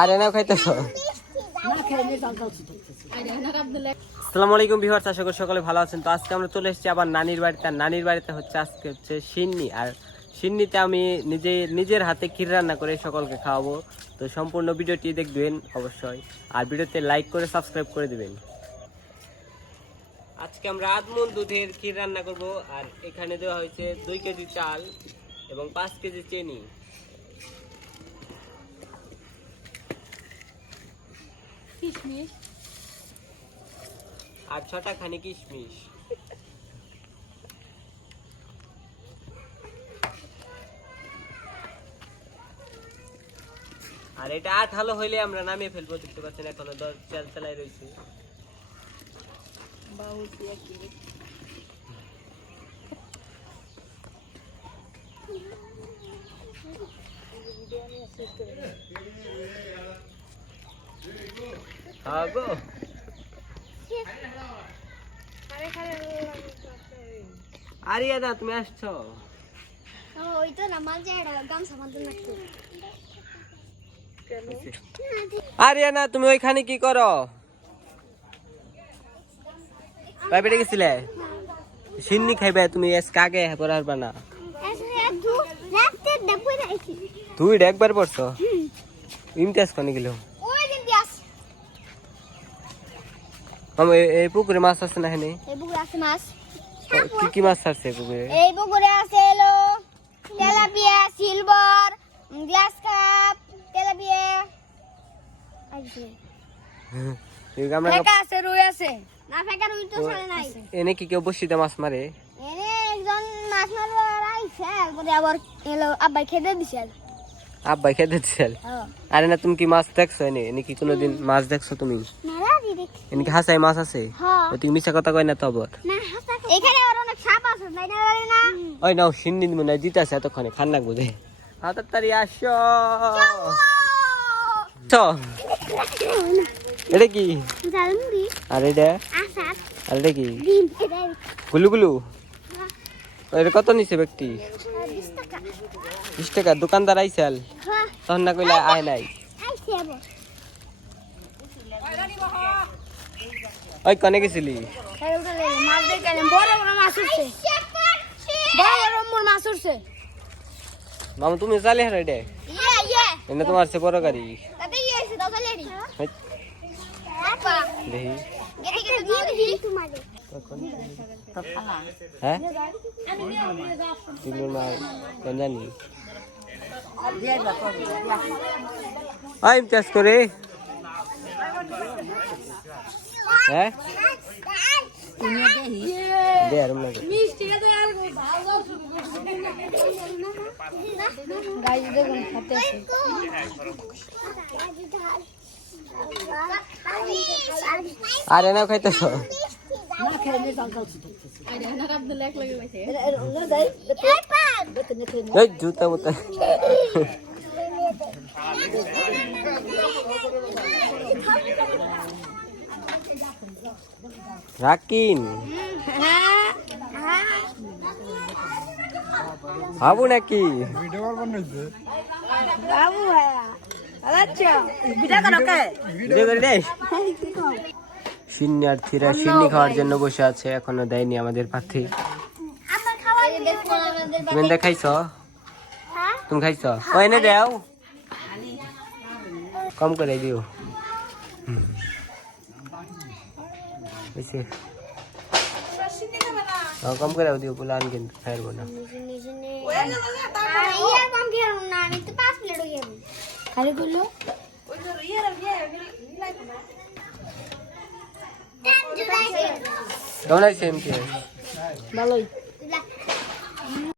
আর এনাও খাইতেছো? আসসালামু আলাইকুম ভিউয়ার্স, আশা করি সকলে ভালো আছেন। তো আজকে আমরা চলে এসেছি আবার নানির বাড়িতে। আর নানির বাড়িতে হচ্ছে আজকে হচ্ছে সিন্নি, আর সিন্নিতে আমি নিজের হাতে ক্ষীর রান্না করে সকলকে খাওয়াবো। তো সম্পূর্ণ ভিডিওটি দেখবেন অবশ্যই, আর ভিডিওতে লাইক করে সাবস্ক্রাইব করে দিবেন। আজকে আমরা আধমন দুধের ক্ষীর রান্না করব। আর এখানে দেওয়া হয়েছে 2 কেজি চাল এবং 5 কেজি চিনি, কিশমিশ আর 6টা খানি কিশমিশ। আর এটা আঠালো হইলে আমরা নামিয়ে ফেলবো। দেখতে পাচ্ছেন এখনো চাল চালাই রয়েছে। আরিয়াদা, তুমি আসছো? ওই তো না মাল যায় গামছা বাঁধতে লাগতো। আরিয়ানা, তুমি ওইখানে কি করো? বাইরে গেছিলে? সিন্নি খাইবে তুমি? আগে পড়ার বানা তুই একবার পড়ছো? ইমতিয়াজ কোনে গেল? এই পুকুরে মাছ আছে না? এখানে এই পুকুরে আছে মাছ। কি কি মাছ আছে পুকুরে? এই পুকুরে আছে এলো tilapia, silver, glass cup, tilapia আছে। আমরা ফেকা আছে, রুই আছে। না ফেকা রুই তো ছাড়ে নাই। এনে কি কেউ বসিতে মাছ মারে? এনে একজন মাছ মারবার আইছে, পরে আবার এলো আব্বাই খেতে দিছে। আব্বাই খেতে দিছিল? আরে না, তুমি কি মাছ দেখছো? এনে কি কোনোদিন মাছ দেখছো তুমি? এনে কি হাসাই মাছ আছে? তুমি মিছা কথা কই না তো আবার। এখানে আর অনেক সাপ আছে, তাই না? ওই নাও সিন্নি মনে হয় জিতাছে এতক্ষণে, খান লাগবো দে। তাড়াতাড়ি আসো। এটা কি? আর এটা? আর এটা কি? গুলু গুলু? এটা কত নিছে ব্যক্তি? 20 টাকা। দোকানদার আইসাল তখন না কইলে আয় নাই। ওই কনে গেছিলি? মামু তুমি চালে হার এটা? এনে তোমার সে বড় গাড়ি। দেখি হ্যাঁ জানি ইমতিয়াজ করে। হ্যাঁ আর এনে খাইতেছ? জুতা মুতা রাকিন বাবু নাকি? সিন্নি আর থিরা সিন্নি খাওয়ার জন্য বসে আছে, এখনো দেয়নি আমাদের পাতে। তুমি খাইছ? তুমি খাইছ? ও এনে দেও, কম করে দিও। কম করে দিও, পোলান কিন্তু খাইব না। কেমন আছে? ভালোই।